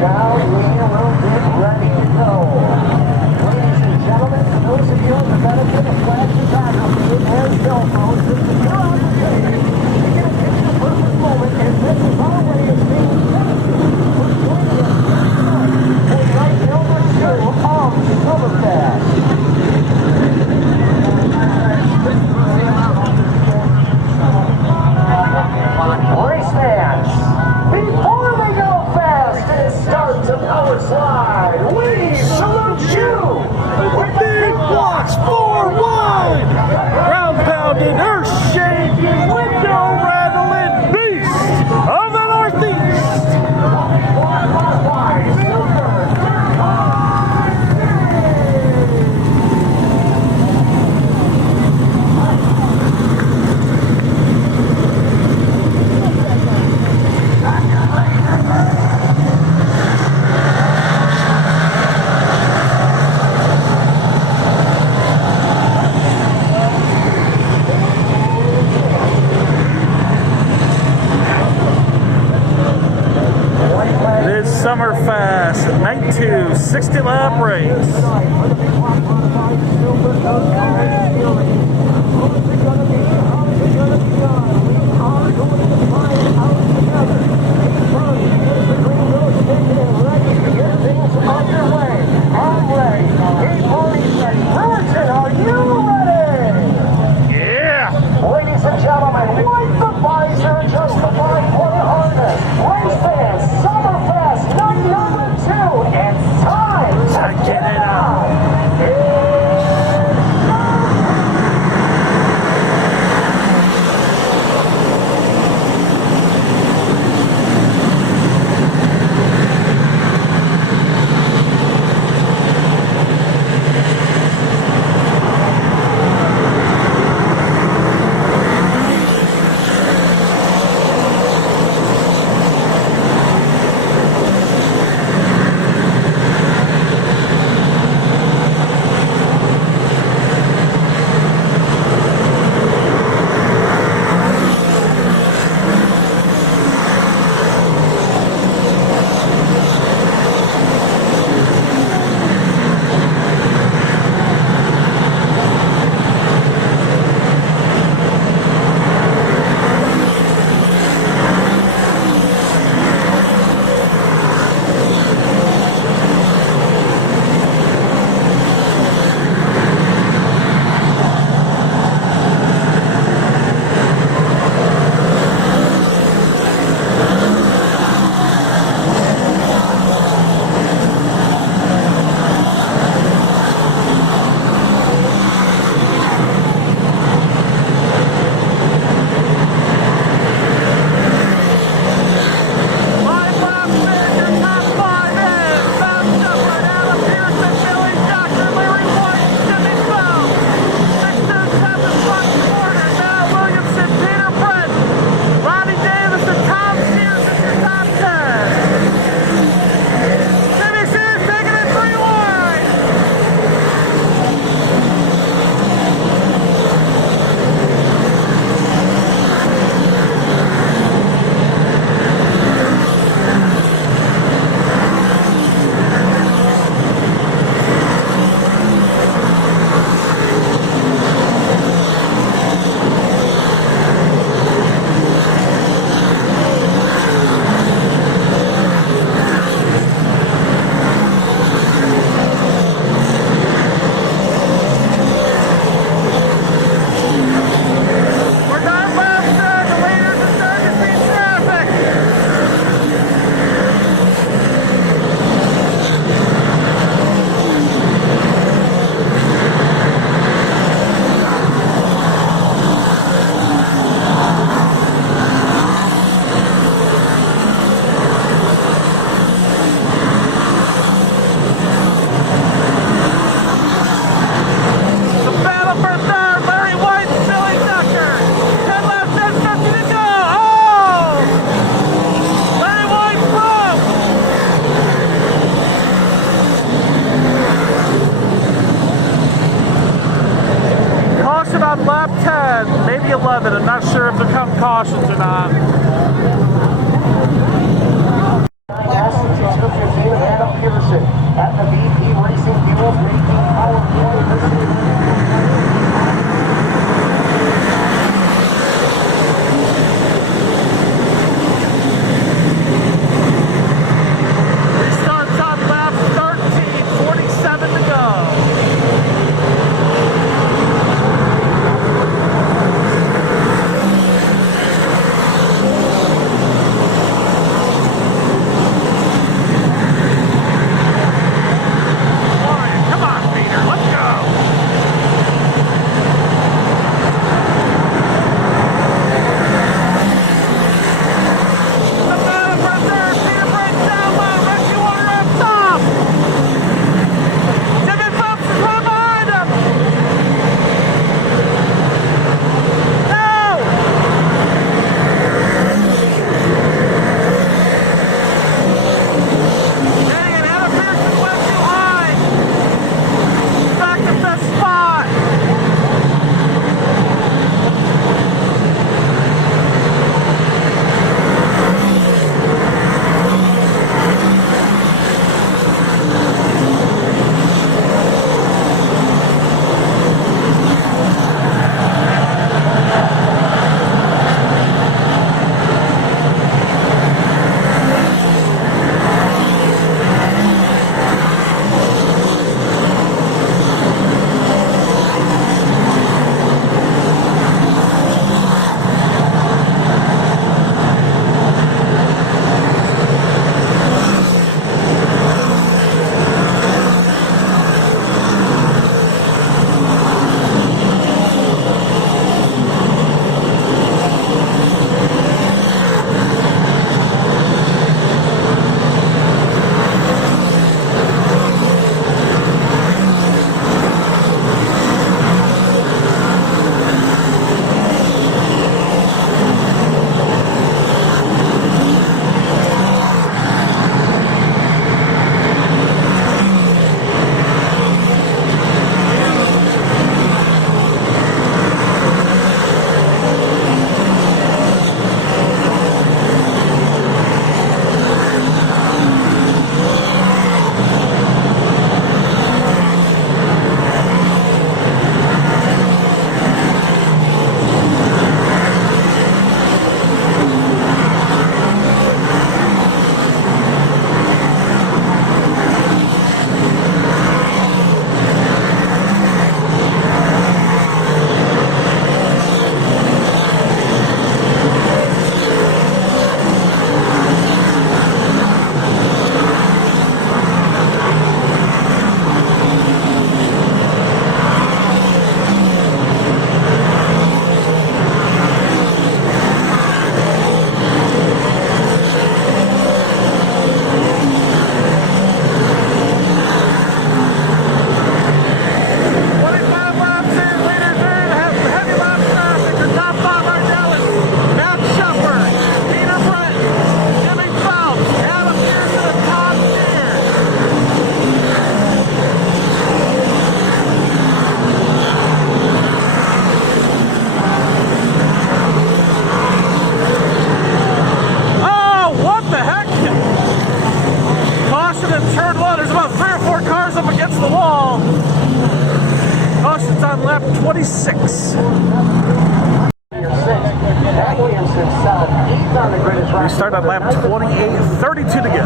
Now we will get ready to go. Ladies and gentlemen, for those of you with the benefit of flashes aggregated and cell phones, this is your opportunity to get a picture-perfect moment, and this is our way of being thank you for joining us tonight for night number 2 of SummerFast. Race fans, before we go fast and start to power slide, we salute you with Big blocks, 4 wide, ground-pounding, earth-shaking, window-rattling beast of the Northeast. SummerFast, night 2, 60-lap race. Yeah! Ladies and gentlemen, light the visor, just the five-point harness. Race fans, SummerFast, night number 2. It's time to get it on. on lap 10, maybe 11. I'm not sure if they're counting cautions or not. Pearson at the VP Racing Fuels making power play this season. Restarts on lap 13, 47 to go. Come on, Peter, let's go. On lap 26. We start on lap 28, 32 to go.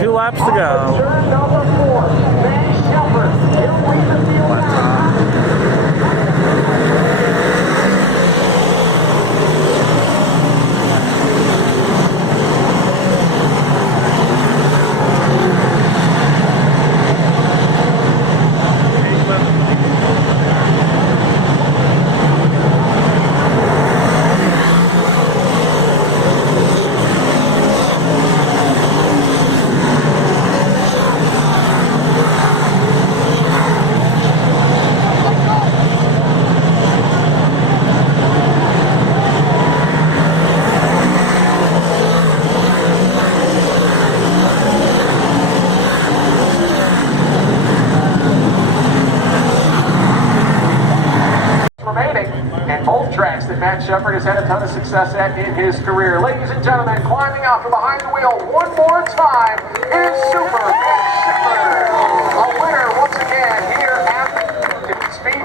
2 laps to go. Turn number 4, Matt Shepard. He'll lead the field now. And both tracks that Matt Shepard has had a ton of success at in his career. Ladies and gentlemen, climbing out from behind the wheel one more time is Super Matt Shepard. A winner once again here at the Speed.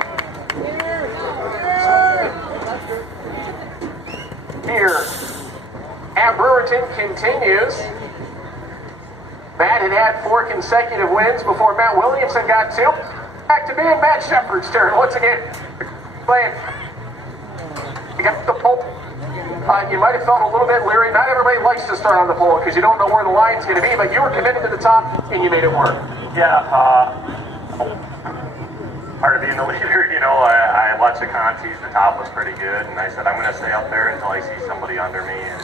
Here at Brewerton continues. Matt had 4 consecutive wins before Matt Williamson got 2. Back to being Matt Shepard's turn once again. Playing. You got the pole. You might have felt a little bit leery. Not everybody likes to start on the pole because you don't know where the line's going to be, but you were committed to the top and you made it work. Yeah, part of being the leader, you know, I watched the contests, the top was pretty good, and I said I'm going to stay up there until I see somebody under me, and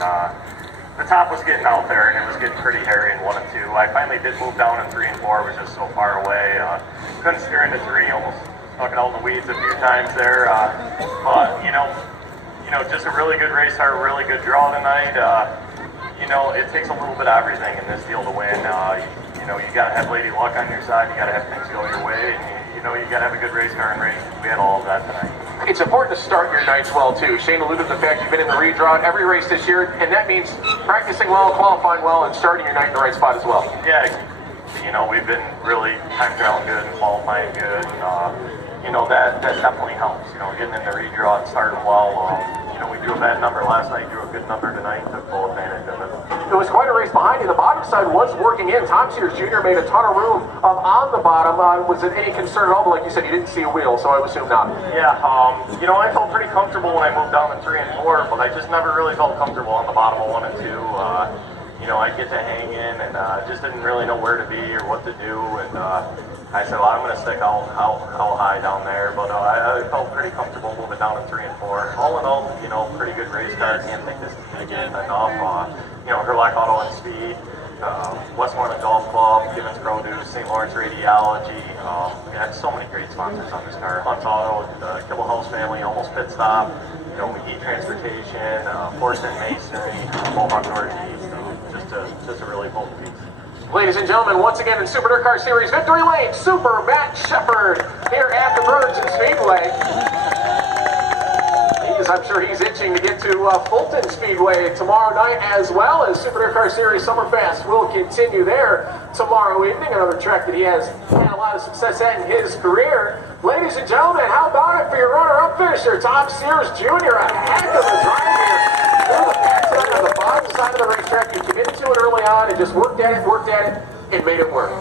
the top was getting out there, and it was getting pretty hairy in 1 and 2. I finally did move down in 3 and 4, which is so far away. Couldn't steer into 3, almost stuck it out in the weeds a few times there, but you know, just a really good race car, really good draw tonight. You know, it takes a little bit of everything in this deal to win. You know, you got to have lady luck on your side, you got to have things go your way, and you know, you got to have a good race car and race. We had all of that tonight. It's important to start your nights well too. Shane alluded to the fact you've been in the redraw every race this year, and that means practicing well, qualifying well, and starting your night in the right spot as well. Yeah, you know, we've been really time trialing good and qualifying good, and you know, that definitely helps. You know, getting in the redraw and starting well. You know, we drew a bad number last night, drew a good number tonight, took full advantage of it. It was quite a race behind you. The bottom side was working in. Tom Sears Jr. made a ton of room on the bottom. Was it any concern at all? But like you said, you didn't see a wheel, so I would assume not. Yeah, you know, I felt pretty comfortable when I moved down in 3 and 4, but I just never really felt comfortable on the bottom of 1 and 2. You know, I'd get to hang in and just didn't really know where to be or what to do. And I said, well, I'm going to stick how high down there. But I felt pretty comfortable moving down in 3 and 4. All in all, you know, pretty good race car. Can't think this is going to get enough. You know, Herlock Auto and Speed, Westmoreland Golf Club, Gibbons Produce, St. Lawrence Radiology. We had so many great sponsors on this car. Hunt's Auto, the Kibble House family, Almost Pit Stop, you know, McGee Transportation, Forstner Masonry, Mohawk Northeast. Just a really potent piece. Ladies and gentlemen, once again in Super DIRTcar Series Victory Lane, Super Matt Shepard here at the Brewerton Speedway. I'm sure he's itching to get to Fulton Speedway tomorrow night, as well as Super DIRTcar Series SummerFast will continue there tomorrow evening. Another track that he has had a lot of success at in his career. Ladies and gentlemen, how about it for your runner-up finisher, Tom Sears Jr. A heck of a drive here. The backside on the bottom side of the racetrack, you committed to it early on and just worked at it, and made it work.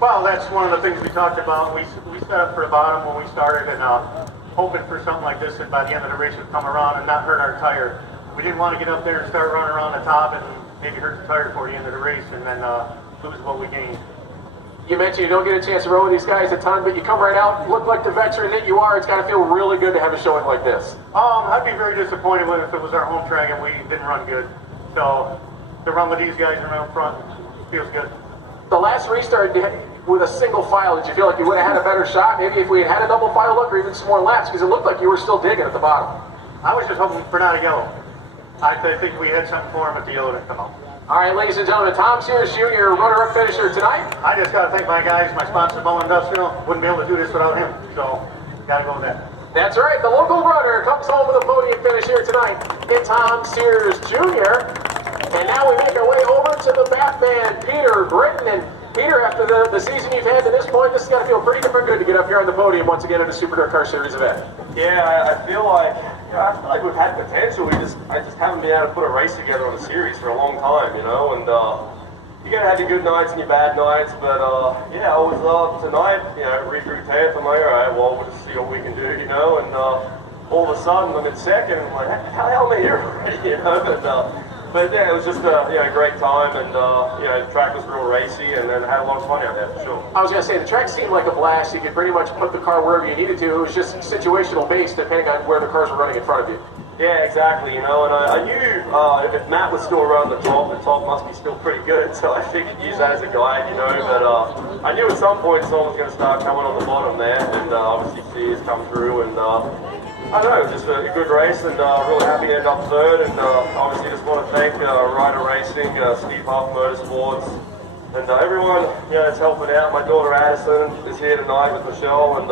Well, that's one of the things we talked about. We set up for the bottom when we started, and hoping for something like this, and by the end of the race would come around and not hurt our tire. We didn't want to get up there and start running around the top and maybe hurt the tire before the end of the race and then lose what we gained. You mentioned you don't get a chance to run with these guys a ton, but you come right out, look like the veteran that you are. It's got to feel really good to have a showing like this. I'd be very disappointed if it was our home track and we didn't run good. So to run with these guys around front feels good. The last restart with a single file, did you feel like you would have had a better shot? Maybe if we had a double file look or even some more laps, because it looked like you were still digging at the bottom. I was just hoping for not a yellow. I think we had something for him at the yellow to come out. All right, ladies and gentlemen, Tom Sears Jr., runner-up finisher tonight. I just got to thank my guys, my sponsor, Ball Industrial. Wouldn't be able to do this without him, so got to go with that. That's right, the local runner comes home with a podium finish here tonight in Tom Sears Jr. And now we make our way over to the Batman, Peter Britton. And Peter, after the season you've had to this point, this has got to feel pretty different good to get up here on the podium once again at a Super DIRTcar Series event. Yeah, I feel like we've had potential. I just haven't been able to put a race together on the series for a long time, you know. And you're going to have your good nights and your bad nights, but yeah, I was tonight, you know, redrew 10th. I'm like, all right, well, we'll just see what we can do, you know, and all of a sudden I'm in second, and I'm like, how the hell am I here already, you know, but yeah, it was just a great time, and you know, the track was real racy, and then I had a lot of fun out there for sure. I was going to say, the track seemed like a blast. You could pretty much put the car wherever you needed to. It was just situational based depending on where the cars were running in front of you. Yeah, exactly, you know, and I knew if Matt was still around the top must be still pretty good, so I figured use that as a guide, you know, but I knew at some point someone was going to start coming on the bottom there, and obviously Sears come through, and I don't know, just a good race, and really happy to end up third, and obviously just want to thank Ryder Racing, Steve Huff Motorsports, and everyone, you know, that's helping out. My daughter Addison is here tonight with Michelle, and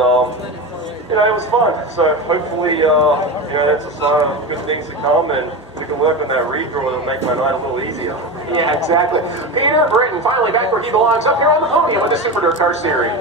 you know, it was fun. So hopefully, you know, that's a sign of good things to come, and we can work on that redraw that'll make my night a little easier. Yeah, exactly. Peter Britton, finally back where he belongs, up here on the podium with the Super DIRTcar Series.